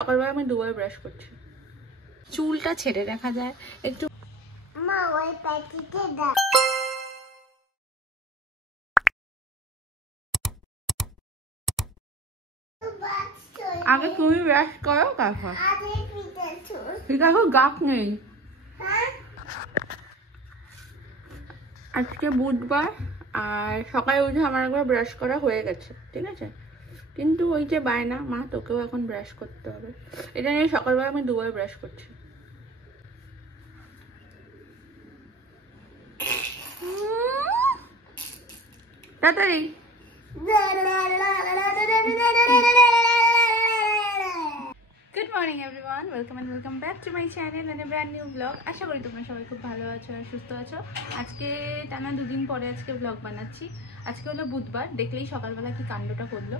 সকালবেলা আমি দুবার ব্রাশ করছি। চুলটা ছেড়ে রাখা যায় একটু। মা ওই প্যাকেটে দাও। আগে তুমি ব্রাশ করো তারপর। ঠিক আছে, গাছ নেই। আজকে বুধবার আর সকালে উঠে আমার একবার ব্রাশ করা হয়ে গেছে, ঠিক আছে, কিন্তু ওই যে বায়না মা তোকেও এখন ব্রাশ করতে হবে, এটা নিয়ে সকালবেলা আমি দুবার ব্রাশ করছি। তাড়াতাড়ি। Good morning everyone, welcome back to my channel and a brand new blog. আশা করি তোমরা সবাই খুব ভালো আছো আর সুস্থ আছো। আজকে টানা দুদিন পরে আজকে ব্লগ বানাচ্ছি। আজকে হলো বুধবার, দেখলেই সকালবেলা কি কাণ্ডটা করলো।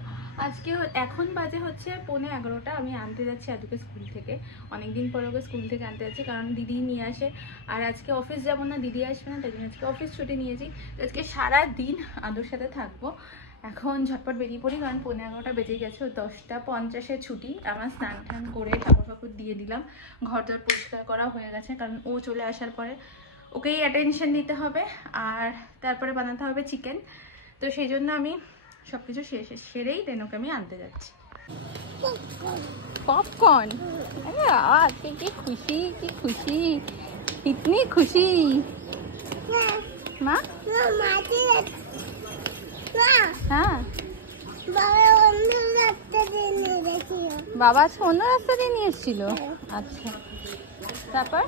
আজকে এখন বাজে হচ্ছে 11:15। আমি আনতে যাচ্ছি আজকে স্কুল থেকে, অনেকদিন পরে ওকে স্কুল থেকে আনতে যাচ্ছি কারণ দিদি নিয়ে আসে। আর আজকে অফিস যাবো না, দিদি আসবে না, তাই জন্য আজকে অফিস ছুটি নিয়েছি। আজকে সারাদিন আদুর সাথে থাকবো। এখন ঝটপট বেরিয়ে পড়ি কারণ 11:15 বেজে গেছে। 10:50 ছুটি। আমার স্নান টান করে ঠাকুর ফাকুর দিয়ে দিলাম, ঘর দর পরিষ্কার করা হয়ে গেছে কারণ ও চলে আসার পরে ওকেই অ্যাটেনশন দিতে হবে আর তারপরে বানাতে হবে চিকেন। তো সেই জন্য আমি সব কিছু সেরেই দেন ওকে আমি আনতে যাচ্ছি। পপকর্ন, আরে আজকে কি খুশি, কি খুশি, ইতনি খুশি। মা হ্যাঁ, বাবা আজকে অন্য রাস্তা দিয়ে নিয়ে এসেছিল। আচ্ছা, তারপর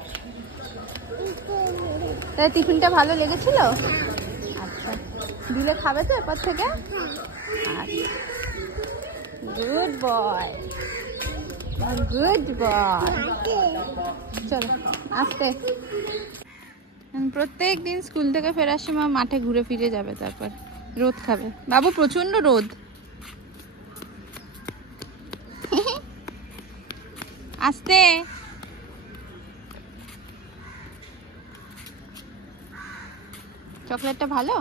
টিফিনটা ভালো লেগেছিল? আচ্ছা, দিলে খাবে তো এরপর থেকে? আচ্ছা, গুড বয়, গুড বয়। চলো আসতে। প্রত্যেক দিন স্কুল থেকে ফেরার সময় মাঠে ঘুরে ফিরে যাবে, তারপর রোদ খাবে। বাবু প্রচন্ড রোদ। আসতে। চকলেটটা ভালো?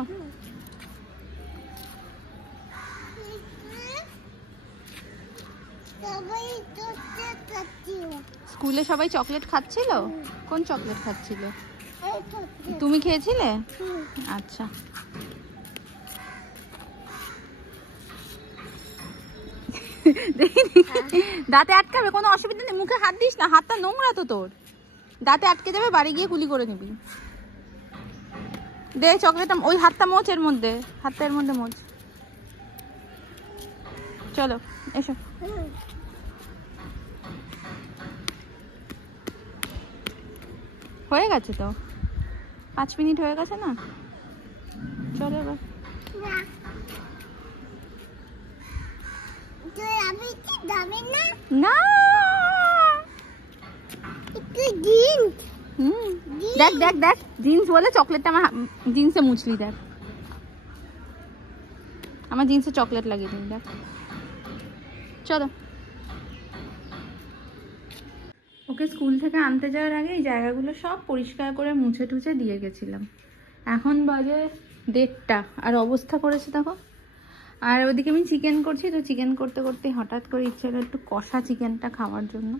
স্কুলে সবাই চকলেট খাচ্ছিল? কোন চকলেট খাচ্ছিল? তুমি খেয়েছিলে? আচ্ছা, দাঁতে আটকাবে, কোনো অসুবিধা নেই, মুখে হাত দিস না, হাতটা নোংরা তো তোর, দাঁতে আটকে যাবে, বাড়ি গিয়ে কুলি করে নিবি। দে চকলেটটা, ওই হাতটা মোচ, এর মধ্যে হাতটা এর মধ্যে মোচ। চলো এসো। হয়ে গেছে তো, 5 মিনিট হয়ে গেছে না? চলো এবার। না দেখ দেখ দেখ, জিন্স বলে চকলেটটা আমার জিন্সে মুছলি, দেখ আমার জিন্সে চকলেট লাগিয়ে দিন, দেখ। চলো। ওকে স্কুল থেকে আনতে যাওয়ার আগে এই জায়গাগুলো সব পরিষ্কার করে মুছে টুছে দিয়ে গেছিলাম। এখন বাজে 1:30 আর অবস্থা করেছে দেখো। আর ওদিকে আমি চিকেন করছি, তো চিকেন করতে করতে হঠাৎ করে ইচ্ছে হলো একটু কষা চিকেনটা খাওয়ার জন্য।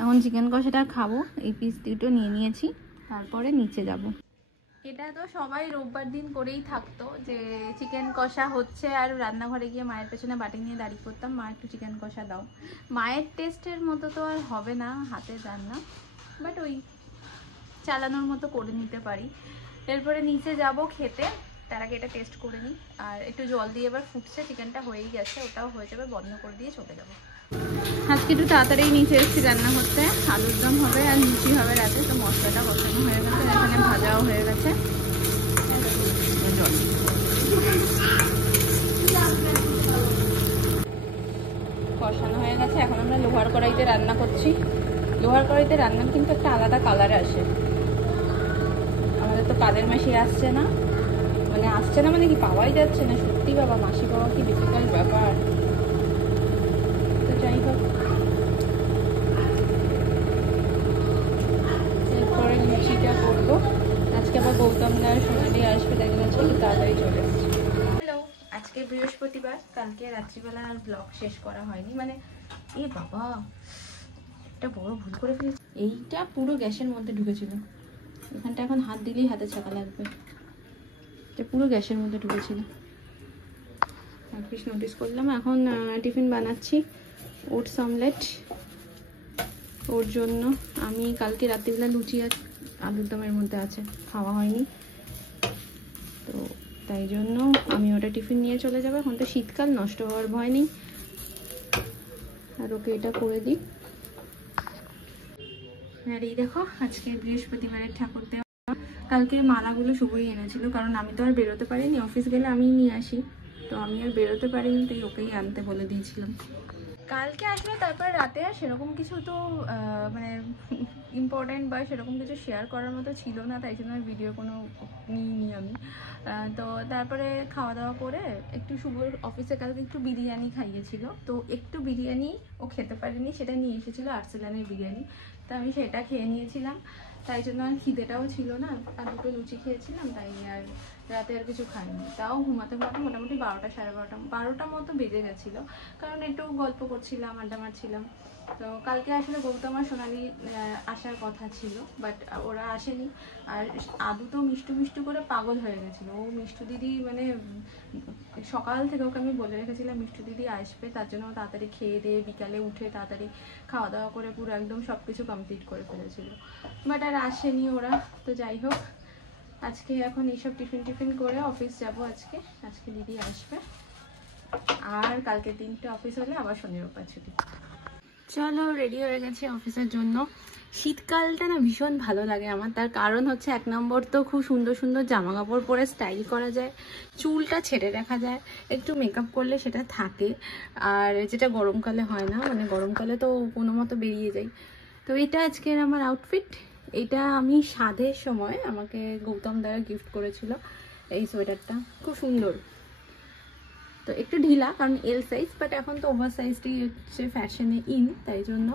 এখন চিকেন কষাটা খাবো, এই পিস দুটো নিয়ে নিয়েছি, তারপরে নিচে যাব। এটা তো সবাই রোববার দিন করেই থাকতো যে চিকেন কষা হচ্ছে আর রান্নাঘরে গিয়ে মায়ের পেছনে বাটি নিয়ে দাঁড়িয়ে করতাম, মা একটু চিকেন কষা দাও। মায়ের টেস্টের মতো তো আর হবে না হাতের রান্না, বাট ওই চালানোর মতো করে নিতে পারি। এরপরে নিচে যাব খেতে, তার আগে এটা টেস্ট করে নিই। আর একটু জল দিয়ে এবার ফুটছে, চিকেনটা হয়েই গেছে, ওটাও হয়ে যাবে, বন্ধ করে দিয়ে চলে যাবো। আজকে একটু তাড়াতাড়ি নিচে এসেছি রান্না করতে, আলুর দম হবে আর লুচি হবে রাতে। তো মশলাটা কষানো হয়ে গেছে, এখানে ভাজাও হয়ে গেছে। কষানো হয়ে গেছে, এখন আমরা লোহার কড়াইতে রান্না করছি। লোহার কড়াইতে রান্নার কিন্তু একটা আলাদা কালার আসে। আমাদের তো কাদের মাসি আসছে না, মানে কি পাওয়াই যাচ্ছে না। সত্যি বাবা, মাসি পাওয়া কি ডিফিকাল্ট ব্যাপার। তো যাই হোক, এরপরে লুচিটা করবো। আজকে আবার গৌতম দা সোনালি আসবে, তাই জন্য আজকে তাড়াতাড়ি চলে এসেছি। হ্যালো, আজকে বৃহস্পতিবার, কালকে রাত্রিবেলা আর ব্লগ শেষ করা হয়নি, মানে এ বাবা একটা বড় ভুল করে ফেলেছি, এইটা পুরো গ্যাসের মধ্যে ঢুকেছিল। এখানটা এখন হাত দিলেই হাতে ছাকা লাগবে। এটা পুরো গ্যাসের মধ্যে ঢুকেছিল, নোটিস করলাম। এখন টিফিন বানাচ্ছি, ওটস অমলেট ওর জন্য। আমি কালকে রাত্রিবেলা লুচি আর আলুর দমের মধ্যে আছে, খাওয়া হয়নি, তো তাই জন্য আমি ওটা টিফিন নিয়ে চলে যাবো। এখন তো শীতকাল, নষ্ট হওয়ার ভয় নেই। আর ওকে এটা করে দিই। আর এই দেখো, আজকে বৃহস্পতিবারের ঠাকুর দেওয়া। কালকে মালাগুলো শুভই এনেছিল, কারণ আমি তো আর বেরোতে পারিনি, অফিস গেলে আমিই নিয়ে আসি, তো আমি আর বেরোতে পারিনি, তাই ওকেই আনতে বলে দিয়েছিলাম। কালকে আসলে তারপর রাতে আর সেরকম কিছু তো মানে ইম্পর্টেন্ট বা সেরকম কিছু শেয়ার করার মতো ছিল না, তাই জন্য ভিডিও কোনো নিইনি আমি। তো তারপরে খাওয়া দাওয়া করে একটু শুভর অফিসে কালকে একটু বিরিয়ানি খাইয়েছিল, তো একটু বিরিয়ানি ও খেতে পারেনি, সেটা নিয়ে এসেছিলো আর্সেলানের বিরিয়ানি, তো আমি সেটা খেয়ে নিয়েছিলাম। তাই জন্য আর খিদেটাও ছিল না, আর দুটো লুচি খেয়েছিলাম, তাই আর রাতে আর কিছু খাইনি। তাও ঘুমাতে ঘুমাতে মোটামুটি 12টা সাড়ে 12টা মতো বেজে গেছিলো, কারণ একটু গল্প করছিলাম, আড্ডা মারছিলাম। তো কালকে আসলে গৌতম আর সোনালি আসার কথা ছিল, বাট ওরা আসেনি। আর আদু তো মিষ্টু মিষ্টু করে পাগল হয়ে গেছিলো। ও মিষ্টু দিদি মানে সকাল থেকে ওকে আমি বলে রেখেছিলাম মিষ্টু দিদি আসবে, তার জন্য তাড়াতাড়ি খেয়ে দিয়ে বিকালে উঠে তাড়াতাড়ি খাওয়া দাওয়া করে পুরো একদম সব কিছু কমপ্লিট করে ফেলেছিল, বাট আর আসেনি ওরা। তো যাই হোক, আজকে এখন এইসব টিফিন করে অফিস যাব। আজকে দিদি আসবে, আর কালকে 3টে অফিস হলে আবার শনি রোববার ছুটি। চলো, রেডি হয়ে গেছে অফিসের জন্য। শীতকালটা না ভীষণ ভালো লাগে আমার, তার কারণ হচ্ছে 1 নম্বর তো খুব সুন্দর সুন্দর জামা কাপড় পরে স্টাইল করা যায়, চুলটা ছেড়ে রাখা যায়, একটু মেকআপ করলে সেটা থাকে, আর যেটা গরমকালে হয় না, মানে গরমকালে তো কোনো মতো বেরিয়ে যায়। তো এটা আজকের আমার আউটফিট। এটা আমি সাধের সময় আমাকে গৌতম দ্বারা গিফট করেছিল এই সোয়েটারটা, খুব সুন্দর। তো একটু ঢিলা, কারণ এল সাইজ, বাট এখন তো ওভার সাইজটি হচ্ছে ফ্যাশনে ইন, তাই জন্য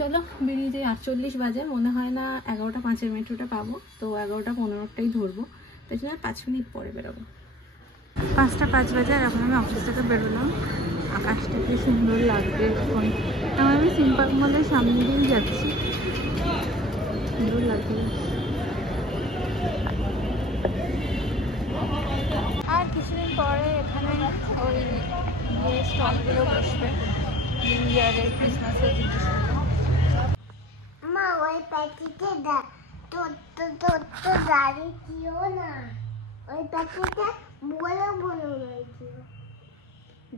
চলো বেরিয়ে যাই। 48 বাজে, মনে হয় না 11টা 5-এর মেট্রোটা পাবো, তো 11টা 15টাই ধরবো, তাই জন্য 5 মিনিট পরে বেরোবো। 5টা 5 বাজে, আর এখন আমি অফিস থেকে বেরোলাম। আকাশটা কি সুন্দর লাগবে এখন। আমি সিম্পল মলের সামনে দিয়েই যাচ্ছি, সুন্দর লাগবে। আর কিছুদিন পরে এখানে ওই স্টলগুলো বসবে, নিউ ইয়ারের, ক্রিসমাসের জিনিসগুলো। মা ওই প্যাকেটে তো গাড়ি ছিল না, ওই প্যাকেটে বড় বড় রয়েছিল।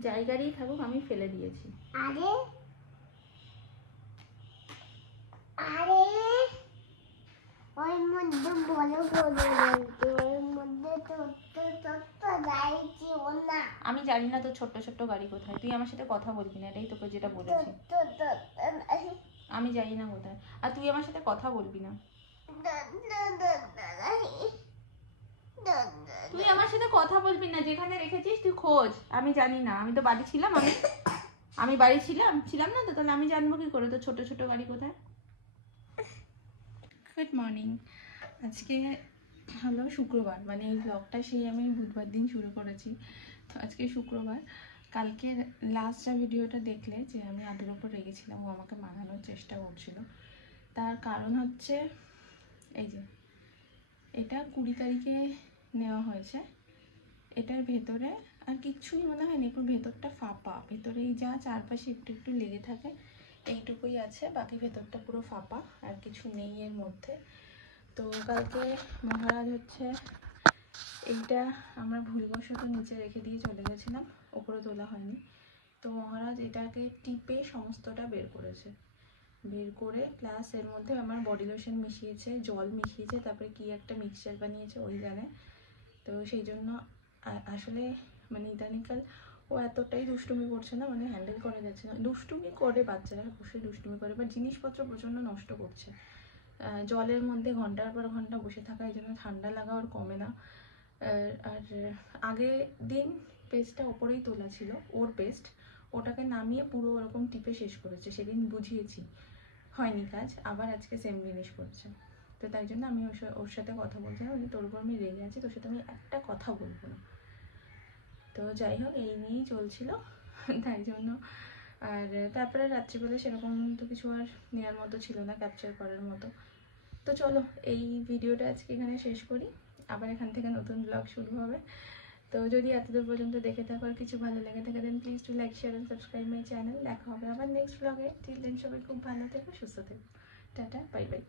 জায়গারই থাকুক, আমি ফেলে দিয়েছি। আরে আরে ওই মধ্যে বড় বড় রয়েছে, ওই মধ্যে তো গাড়ি ছিল না। আমি জানি না তো ছোট্ট ছোট্ট গাড়ি কোথায়, তুই আমার সাথে কথা বলবি না, এটাই তোকে যেটা বলেছি। আমি জানি না কোথায়, আর তুই আমার সাথে কথা বলবি না। তুই আমার সাথে কথা বলবি না, যেখানে রেখেছিস তুই খোঁজ, আমি জানি না। আমি তো বাড়ি ছিলাম, আমি বাড়ি ছিলাম না তো, তাহলে আমি জানবো কি করে তো ছোট ছোট গাড়ি কোথায়। Good morning. আজকে হলো শুক্রবার, মানে এই ব্লগটা সেই আমি বুধবার দিন শুরু করেছি, তো আজকে শুক্রবার। কালকে লাস্ট যা ভিডিওটা দেখলে যে আমি আদুর ওপর রেগেছিলাম, ও আমাকে মানানোর চেষ্টা করছিল, তার কারণ হচ্ছে এই যে এটা 20 তারিখে নেওয়া হয়েছে। এটার ভেতরে আর কিচ্ছুই মনে হয়নি, পুরো ভেতরটা ফাঁপা, ভেতরে এই যা চারপাশে একটু একটু লেগে থাকে এইটুকুই আছে, বাকি ভেতরটা পুরো ফাঁপা, আর কিছু নেই এর মধ্যে। তো কালকে মহারাজ হচ্ছে এইটা আমরা ভুলবশত নিচে রেখে দিয়ে চলে গেছিলাম, ওপরে তোলা হয়নি। তো মহারাজ এটাকে টিপে সমস্তটা বের করেছে, বের করে প্লাস এর মধ্যে আমার বডি লোশন মিশিয়েছে, জল মিশিয়েছে, তারপরে কি একটা মিক্সচার বানিয়েছে ওই জানে। তো সেই জন্য আসলে মানে ইদানিকাল ও এতটাই দুষ্টুমি করছে না, মানে হ্যান্ডেল করা যাচ্ছে না। দুষ্টুমি করে বাচ্চারা, অবশ্যই দুষ্টুমি করে, বাট জিনিসপত্র প্রচণ্ড নষ্ট করছে। জলের মধ্যে ঘন্টার পর ঘন্টা বসে থাকা, এই জন্য ঠান্ডা লাগা ওর কমে না। আর আগের দিন পেস্টটা ওপরেই তোলা ছিল, ওর পেস্ট, ওটাকে নামিয়ে পুরো ওরকম টিপে শেষ করেছে। সেদিন বুঝিয়েছি, হয়নি কাজ, আবার আজকে সেম জিনিস করছে। তো তাই জন্য আমি ওর সাথে কথা বলছিলাম যে তোর উপর আমি রেগে আছি, তোর সাথে আমি একটা কথা বলবো না। তো যাই হোক, এই নিয়েই চলছিল, তাই জন্য আর তারপরে রাত্রিবেলা সেরকম তো কিছু আর নেওয়ার মতো ছিল না, ক্যাপচার করার মতো। তো চলো এই ভিডিওটা আজকে এখানে শেষ করি, আবার এখান থেকে নতুন ব্লগ শুরু হবে। তো যদি এতদূর পর্যন্ত দেখে থাকো আর কিছু ভালো লেগে থাকে then please do like share and subscribe my channel. দেখা হবে আবার নেক্সট ব্লগে। টিল দেন সবাই খুব ভালো থেকো, সুস্থ থেকো। Tata, bye bye.